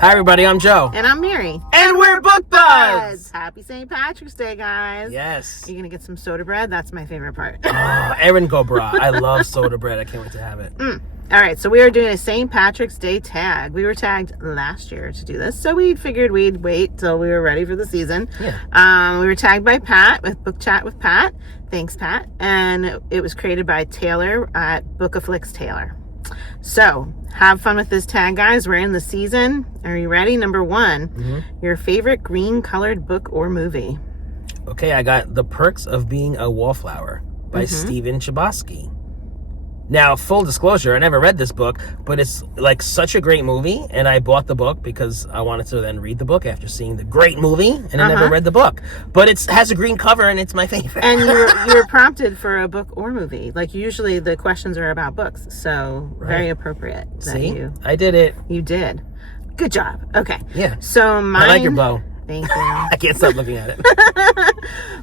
Hi, everybody. I'm Joe. And I'm Mary. And we're Book Buds! Happy St. Patrick's Day, guys. Yes. You're going to get some soda bread? That's my favorite part. Oh, Erin go bra. I love soda bread. I can't wait to have it. All right, so we are doing a St. Patrick's Day tag. We were tagged last year to do this, so we figured we'd wait till we were ready for the season. Yeah. We were tagged by Pat with Book Chat with Pat. Thanks, Pat. And it was created by Taylor at Book of Flicks Taylor. So, have fun with this tag, guys. We're in the season. Are you ready? Number one, your favorite green-colored book or movie. Okay, I got The Perks of Being a Wallflower by Stephen Chbosky. Now, full disclosure, I never read this book, but it's like such a great movie, and I bought the book because I wanted to then read the book after seeing the great movie, and I never read the book. But it has a green cover, and it's my favorite. And you're prompted for a book or movie. Like, usually the questions are about books, so very appropriate. See? I did it. You did. Good job. Okay. Yeah. So mine... I like your bow. Thank you. I can't stop looking at it.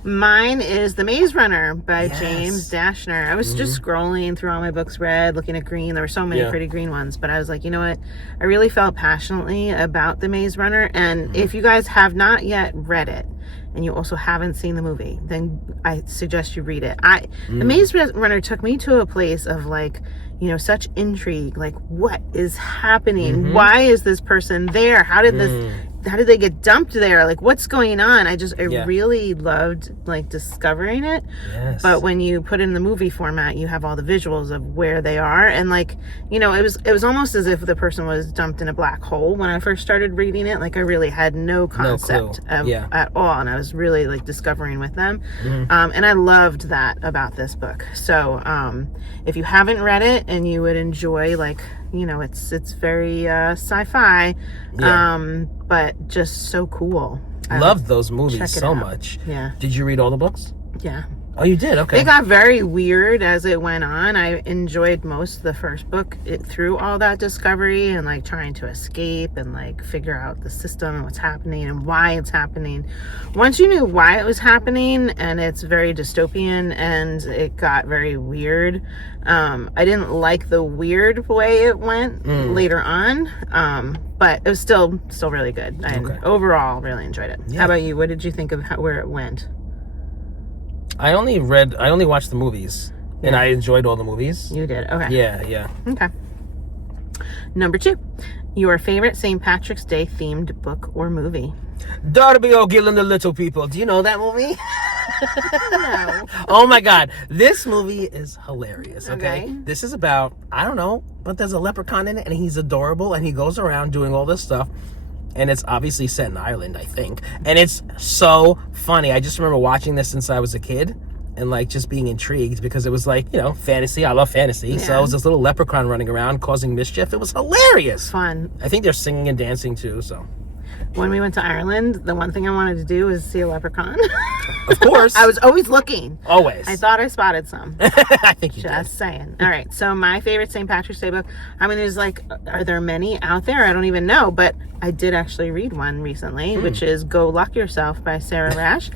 Mine is The Maze Runner by James Dashner. I was just scrolling through all my books read, looking at green. There were so many pretty green ones, but I was like, you know what? I really felt passionately about The Maze Runner, and if you guys have not yet read it, and you also haven't seen the movie, then I suggest you read it. The Maze Runner took me to a place of like, you know, such intrigue. Like, what is happening? Why is this person there? How did they get dumped there? Like, what's going on? I really loved like discovering it. Yes. But when you put it in the movie format, you have all the visuals of where they are, and like, you know, it was almost as if the person was dumped in a black hole when I first started reading it. Like, I really had no concept at all, and I was really like discovering with them. And I loved that about this book. So if you haven't read it and you would enjoy, like, you know, it's very sci-fi, but just so cool. I loved those movies so much. Yeah. Did you read all the books? Yeah. Oh, you did? Okay. It got very weird as it went on. I enjoyed most of the first book through all that discovery and like trying to escape and like figure out the system and what's happening and why it's happening. Once you knew why it was happening, and it's very dystopian and it got very weird. I didn't like the weird way it went later on. But it was still really good. I overall really enjoyed it. Yeah. How about you? What did you think of where it went? I only watched the movies, and I enjoyed all the movies. You did? Okay. Yeah. Okay. Number 2, your favorite St. Patrick's Day themed book or movie. Darby O'Gill and the Little People. Do you know that movie? No. Oh my God. This movie is hilarious, okay? This is about, I don't know, but there's a leprechaun in it, and he's adorable, and he goes around doing all this stuff. And it's obviously set in Ireland, I think. And it's so funny. I just remember watching this since I was a kid and like just being intrigued because it was like, you know, fantasy. I love fantasy. Yeah. So it was this little leprechaun running around causing mischief. It was hilarious. Fun. I think they're singing and dancing too, so. When we went to Ireland, the one thing I wanted to do was see a leprechaun. Of course. I was always looking. Always. I thought I spotted some. I think you did. Just saying. All right. So my favorite St. Patrick's Day book, I mean, there's like, are there many out there? I don't even know. But I did actually read one recently, which is Go Luck Yourself by Sarah Rash.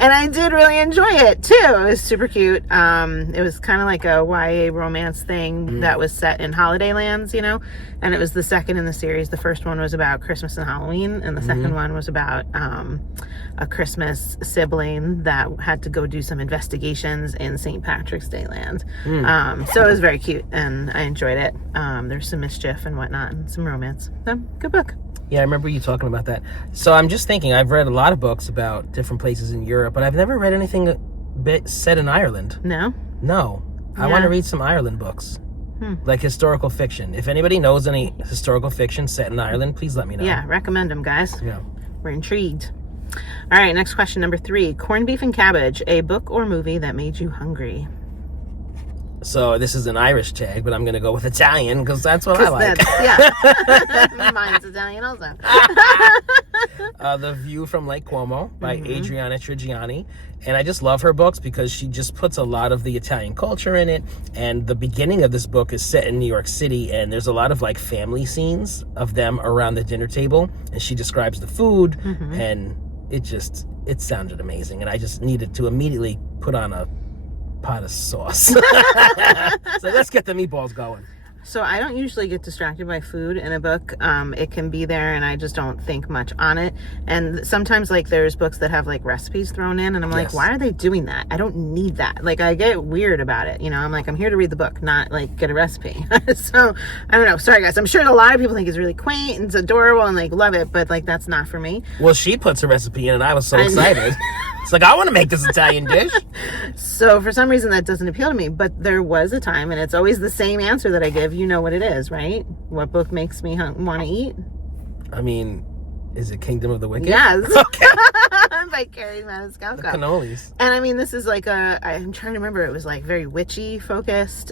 And I did really enjoy it too. It was super cute. It was kind of like a YA romance thing that was set in holiday lands, you know, and it was the second in the series. The first one was about Christmas and Halloween, and the second one was about a Christmas sibling that had to go do some investigations in St. Patrick's Day land. So it was very cute, and I enjoyed it. There's some mischief and whatnot, and some romance. So, good book. Yeah, I remember you talking about that. So I'm just thinking, I've read a lot of books about different places in Europe, but I've never read anything set in Ireland. No? No. I want to read some Ireland books. Like historical fiction. If anybody knows any historical fiction set in Ireland, please let me know. Yeah, recommend them, guys. Yeah. We're intrigued. All right, next question, number 3. Corned Beef and Cabbage, a book or movie that made you hungry. So this is an Irish tag, but I'm going to go with Italian because that's what I like. Yeah. Mine's Italian also. The View from Lake Como by Adriana Trigiani. And I just love her books because she just puts a lot of the Italian culture in it. And the beginning of this book is set in New York City, and there's a lot of like family scenes of them around the dinner table. And she describes the food, and it sounded amazing. And I just needed to immediately put on a pot of sauce. So let's get the meatballs going. So I don't usually get distracted by food in a book. It can be there and I just don't think much on it. And sometimes like there's books that have like recipes thrown in and I'm like, why are they doing that? I don't need that. Like I get weird about it. You know, I'm like, I'm here to read the book, not like get a recipe. So I don't know. Sorry guys. I'm sure a lot of people think it's really quaint and it's adorable and like love it, but like that's not for me. Well, she puts a recipe in and I was so excited. It's like, I want to make this Italian dish. So for some reason that doesn't appeal to me, but there was a time, and it's always the same answer that I give. You know what it is, right? What book makes me want to eat? I mean, is it Kingdom of the Wicked? Yes. Okay. By Carrie Maniscalco. The cannolis. And I mean, this is like I'm trying to remember, it was like very witchy focused.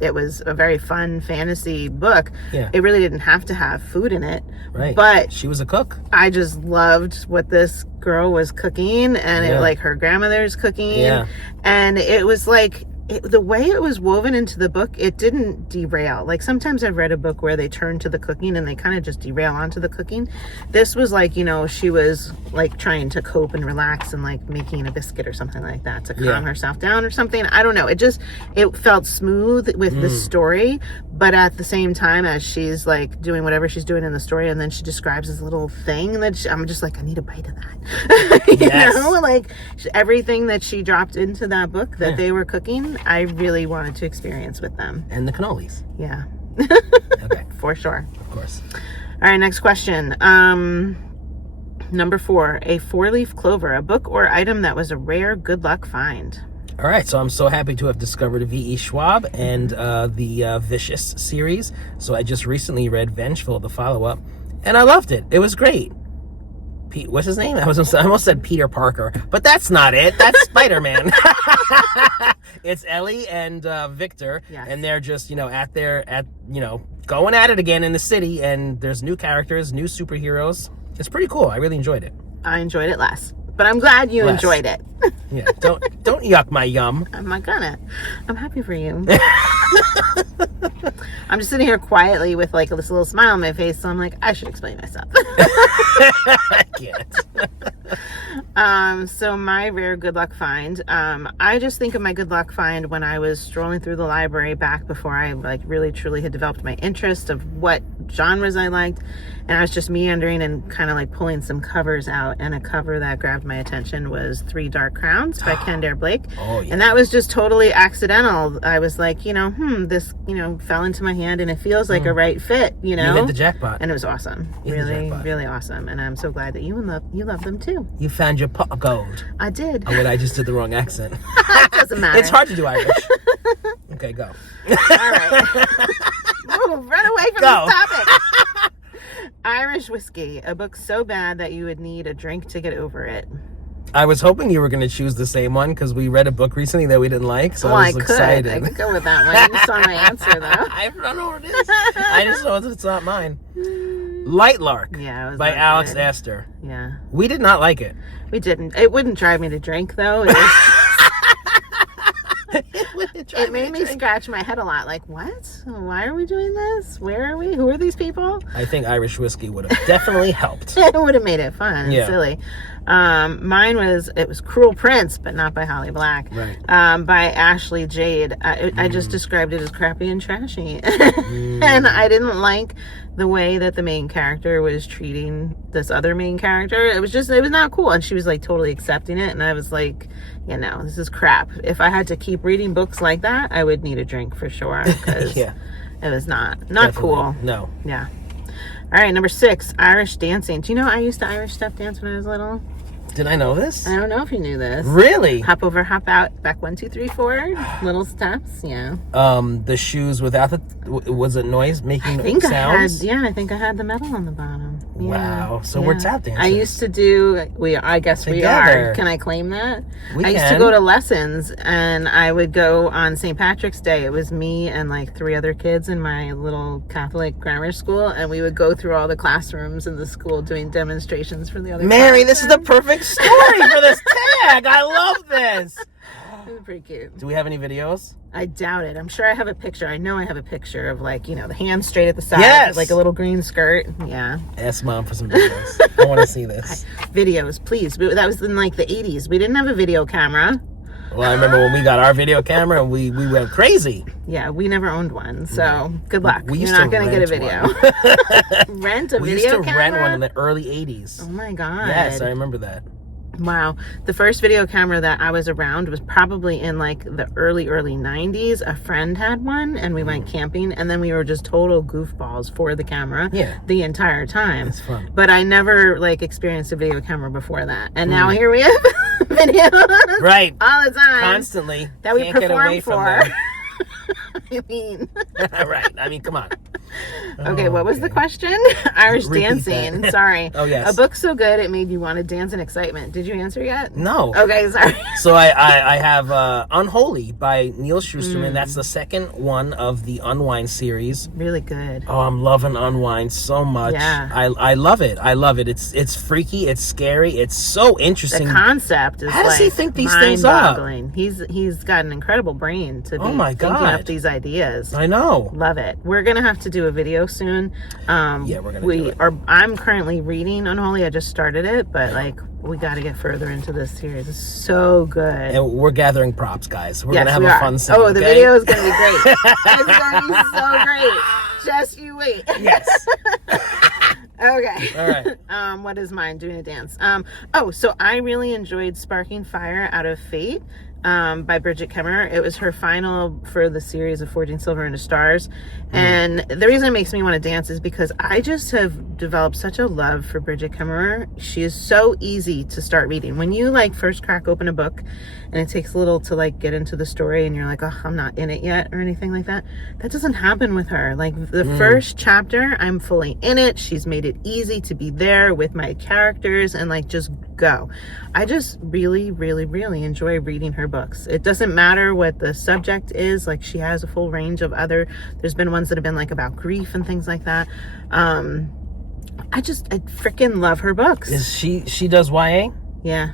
It was a very fun fantasy book. Yeah. It really didn't have to have food in it. Right. But she was a cook. I just loved what this girl was cooking, and it like her grandmother's cooking. Yeah. And it was like, the way it was woven into the book, it didn't derail. Like sometimes I've read a book where they turn to the cooking and they kind of just derail onto the cooking. This was like, you know, she was like trying to cope and relax and like making a biscuit or something like that to calm herself down or something. I don't know. It felt smooth with the story, but at the same time as she's like doing whatever she's doing in the story, and then she describes this little thing that I'm just like, I need a bite of that. You know, like everything that she dropped into that book that they were cooking, I really wanted to experience with them. And the cannolis. Yeah. Okay. For sure. Of course. All right, next question. Number 4, a 4-leaf clover, a book or item that was a rare good luck find. All right, so I'm so happy to have discovered V.E. Schwab and the Vicious series. So I just recently read Vengeful, the follow-up, and I loved it. It was great. What's his name? I almost said Peter Parker, but that's not it. That's Spider-Man. It's Ellie and Victor, and they're just, you know, going at it again in the city, and there's new characters, new superheroes. It's pretty cool. I really enjoyed it. I enjoyed it less, but I'm glad you enjoyed it. Yeah, don't yuck my yum. I'm not gonna. I'm happy for you. I'm just sitting here quietly with like this little smile on my face, so I'm like, I should explain myself. I can't. So my rare good luck find, I just think of my good luck find when I was strolling through the library back before I like really truly had developed my interest of what genres I liked, and I was just meandering and kind of like pulling some covers out, and a cover that grabbed my attention was 3 Dark Crowns by Ken Dare Blake. Oh, yeah. And that was just totally accidental. I was like, this, fell into my hand and it feels like a right fit, You hit the jackpot. And it was awesome. Really, really awesome. And I'm so glad that you love them too. You found your pot of gold. I did. Oh, wait, I just did the wrong accent. It doesn't matter. It's hard to do Irish. Okay, go. All right. Run away from this topic. Irish whiskey, a book so bad that you would need a drink to get over it. I was hoping you were going to choose the same one because we read a book recently that we didn't like, so I was excited. I could go with that one. You saw my answer, though. I don't know what it is. I just know it's not mine. Lightlark by Alex Astor. Yeah. We did not like it. We didn't. It wouldn't drive me to drink, though. It made me scratch my head a lot. Like, what? Why are we doing this? Where are we? Who are these people? I think Irish whiskey would have definitely helped. It would have made it fun and silly. Mine was Cruel Prince, but not by Holly Black. Right. By Ashley Jade. I just described it as crappy and trashy. And I didn't like the way that the main character was treating this other main character. It was not cool. And she was like totally accepting it. And I was like, this is crap. If I had to keep reading books like that, I would need a drink for sure. Because it was not cool. No. Yeah. All right, number 6, Irish dancing. Do you know I used to Irish step dance when I was little? Did I know this? I don't know if you knew this. Really? Hop over, hop out, back 1, 2, 3, 4. Little steps, yeah. The shoes without was it noise making sounds? I think I had the metal on the bottom. Yeah. Wow. So we're tap dancers. I used to do. I guess we are. Can I claim that? I used to go to lessons, and I would go on St. Patrick's Day. It was me and like 3 other kids in my little Catholic grammar school, and we would go through all the classrooms in the school doing demonstrations for the other. Mary, this is the perfect story for this tag. I love this. It was pretty cute. Do we have any videos? I doubt it. I'm sure I have a picture. I know I have a picture of like, the hands straight at the side, like a little green skirt. Yeah. Ask Mom for some videos. I want to see this. Videos, please. That was in like the 80s. We didn't have a video camera. Well, I remember when we got our video camera, we went crazy. Yeah, we never owned one, so good luck. We used You're not to going to get a rent video. Rent a We video used to camera? rent one in the early 80s. Oh my God. Yes, I remember that. Wow. The first video camera that I was around was probably in like the early 90s. A friend had one and we went camping, and then we were just total goofballs for the camera the entire time. It's fun. But I never like experienced a video camera before that. And now here we have videos Right. all the time. Constantly. That we Can't get away perform from for. them. I mean. Right. I mean, come on. Okay, what was the question? Irish Repeat dancing. that. Sorry. Oh, yes. A book so good it made you want to dance in excitement. Did you answer yet? No. Okay, sorry. So I have Unholy by Neil Shusterman. That's the second one of the Unwind series. Really good. Oh, I'm loving Unwind so much. Yeah. I love it. I love it. It's freaky. It's scary. It's so interesting. The concept is How does he think these things up? mind-boggling. He's got an incredible brain to be my thinking God. up these ideas. I know. Love it. We're gonna have to do a video soon. Yeah, we're gonna do it. I'm currently reading Unholy. I just started it, but like we got to get further into this series. It's so good. And we're gathering props, guys. We're gonna have we a are. fun scene. Oh, the okay? video is gonna be great. It's gonna be so great. Just you wait. Yes. Okay. All right. What is mine? Doing a dance. So I really enjoyed Sparking Fire Out of Fate by Bridget Kemmerer. It was her final for the series of Forging Silver into Stars. And the reason it makes me want to dance is because I just have developed such a love for Bridget Kemmerer. She is so easy to start reading. When you like first crack open a book and it takes a little to like get into the story and you're like, oh, I'm not in it yet or anything like that. That doesn't happen with her. Like the first chapter, I'm fully in it. She's made it easy to be there with my characters and like just go. I just really, really, really enjoy reading her books. It doesn't matter what the subject is. Like she has a full range of there's been ones that have been like about grief and things like that. I freaking love her books. She does YA? Yeah.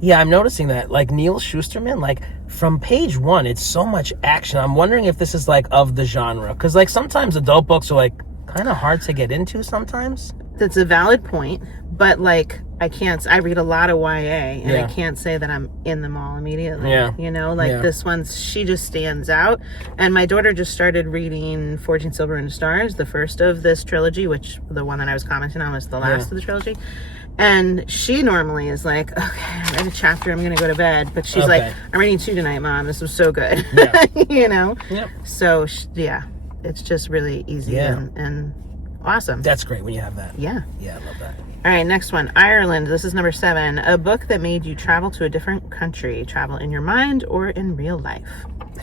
Yeah, I'm noticing that. Like Neil Shusterman, like from page 1, it's so much action. I'm wondering if this is like of the genre. Because like sometimes adult books are like kind of hard to get into sometimes. That's a valid point. But like I read a lot of YA and Yeah. I can't say that I'm in them all immediately. Yeah. You know, like Yeah. this one, she just stands out. And my daughter just started reading Forging Silver into Stars, the first of this trilogy, which the one that I was commenting on was the last of the trilogy. And she normally is like, okay, I read a chapter, I'm going to go to bed. But she's like, I'm reading 2 tonight, Mom. This was so good. Yeah. You know? Yep. So, yeah, it's just really easy and awesome. That's great when you have that. Yeah. Yeah, I love that. All right, next one. Ireland. This is number 7. A book that made you travel to a different country. Travel in your mind or in real life.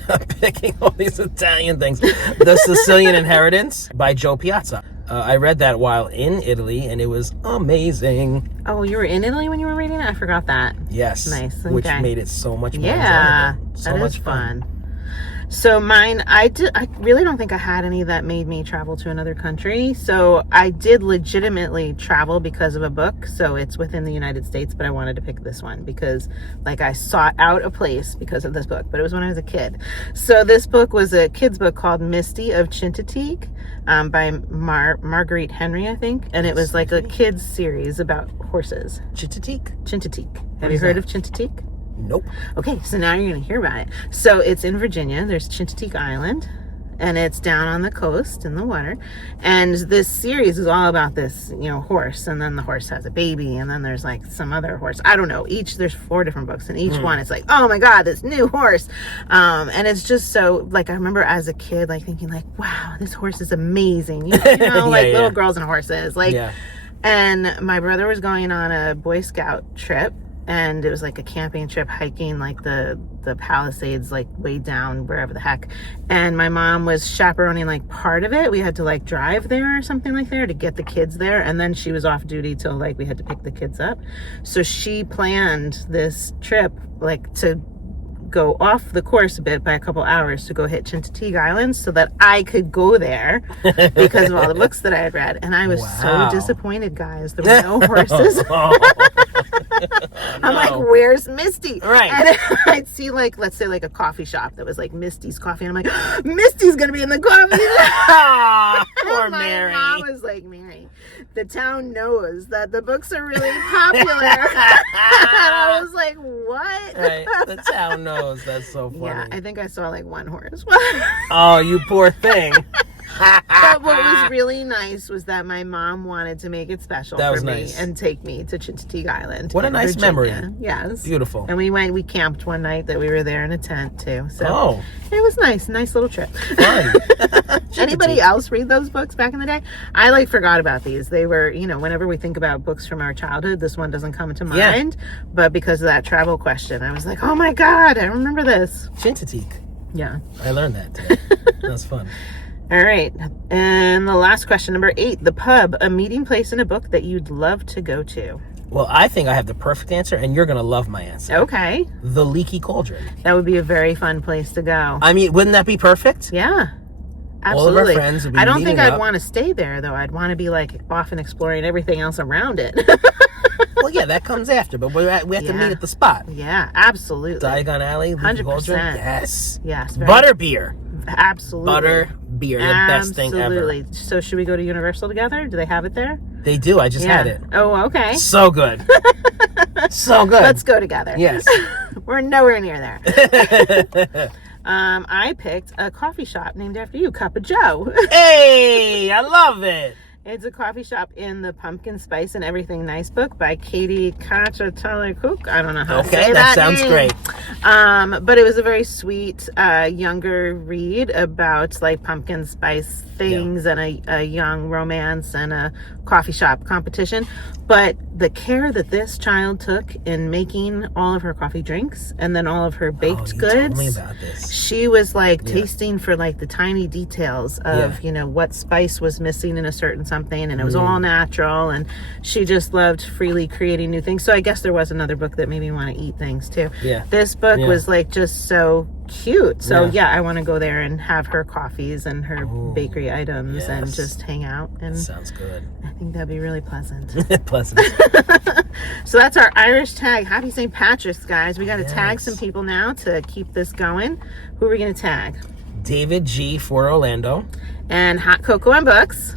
I'm picking all these Italian things. The Sicilian Inheritance by Joe Piazza. I read that while in Italy, and it was amazing. Oh, you were in Italy when you were reading it? I forgot that. Yes. Nice. Okay. Which made it so much more Yeah, enjoyable. So that much is fun. So mine, I really don't think I had any that made me travel to another country. So I did legitimately travel because of a book. So it's within the United States, but I wanted to pick this one because like I sought out a place because of this book, but it was when I was a kid. So this book was a kid's book called Misty of Chintateague by Marguerite Henry, I think. And it was like a kid's series about horses. Chintateague. Have you heard of Chintateague? Nope. Okay, so now you're going to hear about it. So it's in Virginia. There's Chintateague Island, and it's down on the coast in the water. And this series is all about this, horse. And then the horse has a baby, and then there's like some other horse. I don't know. There's 4 different books, and each one it's like, oh my God, this new horse. And it's just so, like, I remember as a kid, like thinking like, wow, this horse is amazing. Little girls and horses. And my brother was going on a Boy Scout trip. And it was like a camping trip, hiking like the Palisades, like way down wherever the heck. And my mom was chaperoning like part of it. We had to like drive there or something like there to get the kids there. And then she was off duty till like we had to pick the kids up. So she planned this trip like to go off the course a bit by a couple hours to go hit Chintateague Island so that I could go there because of all the books that I had read. And I was so disappointed, guys. There were no horses. I'm like, where's Misty? Right. And I'd see like, let's say like a coffee shop that was like Misty's Coffee. And I'm like, Misty's going to be in the coffee. Poor My Mary. mom was like, Mary, the town knows that the books are really popular. And I was like, what? Right. The town knows. That's so funny. Yeah, I think I saw like one horse. Oh, you poor thing. But what was really nice was that my mom wanted to make it special That for was me nice. and take me to Chincoteague Island. What a in nice Virginia. memory. Yes. Beautiful. And we camped one night that we were there in a tent too. So Oh. it was nice little trip. Fun. Anybody else read those books back in the day? I like forgot about these. They were, whenever we think about books from our childhood, this one doesn't come to mind. But because of that travel question, I was like, oh my God, I remember this. Chincoteague. Yeah. I learned that today. That's fun. All right. And the last question, number 8, the pub, a meeting place in a book that you'd love to go to. Well, I think I have the perfect answer, and you're going to love my answer. Okay. The Leaky Cauldron. That would be a very fun place to go. I mean, wouldn't that be perfect? Yeah. All of Absolutely. our friends would be I don't think meeting I'd up. want to stay there, though. I'd want to be like off and exploring everything else around it. Well, yeah, that comes after, but we have to meet at the spot. Yeah, absolutely. Diagon Alley, Leaky 100%. Cauldron. Yes. Yes. Butterbeer. Absolutely. Beer, the best thing ever. Absolutely. So should we go to Universal together? Do they have it there? They do. I just had it. Oh, okay. So good. So good. Let's go together. Yes. We're nowhere near there. I picked a coffee shop named after you, Cup of Joe. Hey, I love it. It's a coffee shop in the Pumpkin Spice and Everything Nice book by Katie Kachatelekuk. I don't know how to say that that sounds name. great. But it was a very sweet, younger read about like pumpkin spice things and a young romance and a coffee shop competition. But the care that this child took in making all of her coffee drinks and then all of her baked goods. Told me about this. She was like tasting for like the tiny details of, what spice was missing in a certain something, and it was all natural, and she just loved freely creating new things. So I guess there was another book that made me want to eat things too. Yeah. This book was like just so cute. So I want to go there and have her coffees and her bakery items and just hang out. And Sounds good. I think that'd be really pleasant. Pleasant. So that's our Irish tag. Happy St. Patrick's, guys. We got to tag some people now to keep this going. Who are we going to tag? David G. for Orlando. And Hot Cocoa and Books.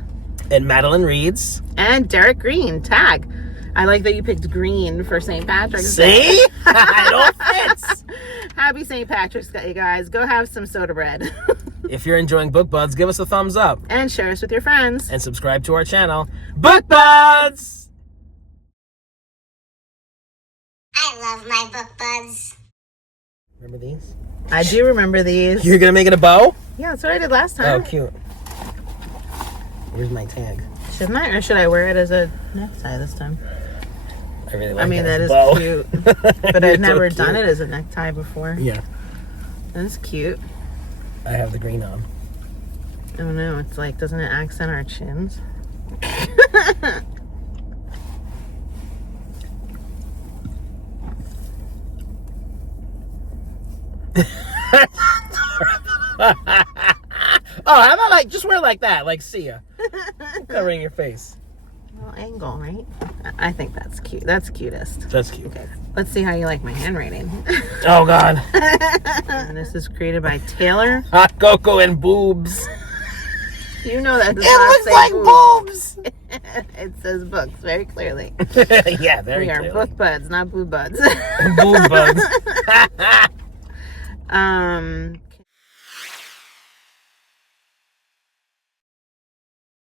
And Madeline Reeds. And Derek Green, tag. I like that you picked green for St. Patrick's Day. See? It all fits. Happy St. Patrick's Day, guys. Go have some soda bread. If you're enjoying Book Buds, give us a thumbs up. And share us with your friends. And subscribe to our channel, Book Buds! I love my Book Buds. Remember these? I do remember these. You're going to make it a bow? Yeah, that's what I did last time. Oh, cute. Where's my tag? Shouldn't I? Or should I wear it as a necktie this time? I really like that is bow. cute. But I've never done it as a necktie before. Yeah. That's cute. I have the green on. Oh no, it's like, doesn't it accent our chins? Oh, how about just wear it like that, like Sia. Covering your face. Well, angle, right? I think that's cute. That's cutest. That's cute. Okay, let's see how you like my handwriting. Oh, God. And this is created by Taylor. Hot cocoa and boobs. You know that does It not looks say like boobs. boobs. It says books very clearly. Yeah, very We are clearly. book buds, not boo buds. Boob buds.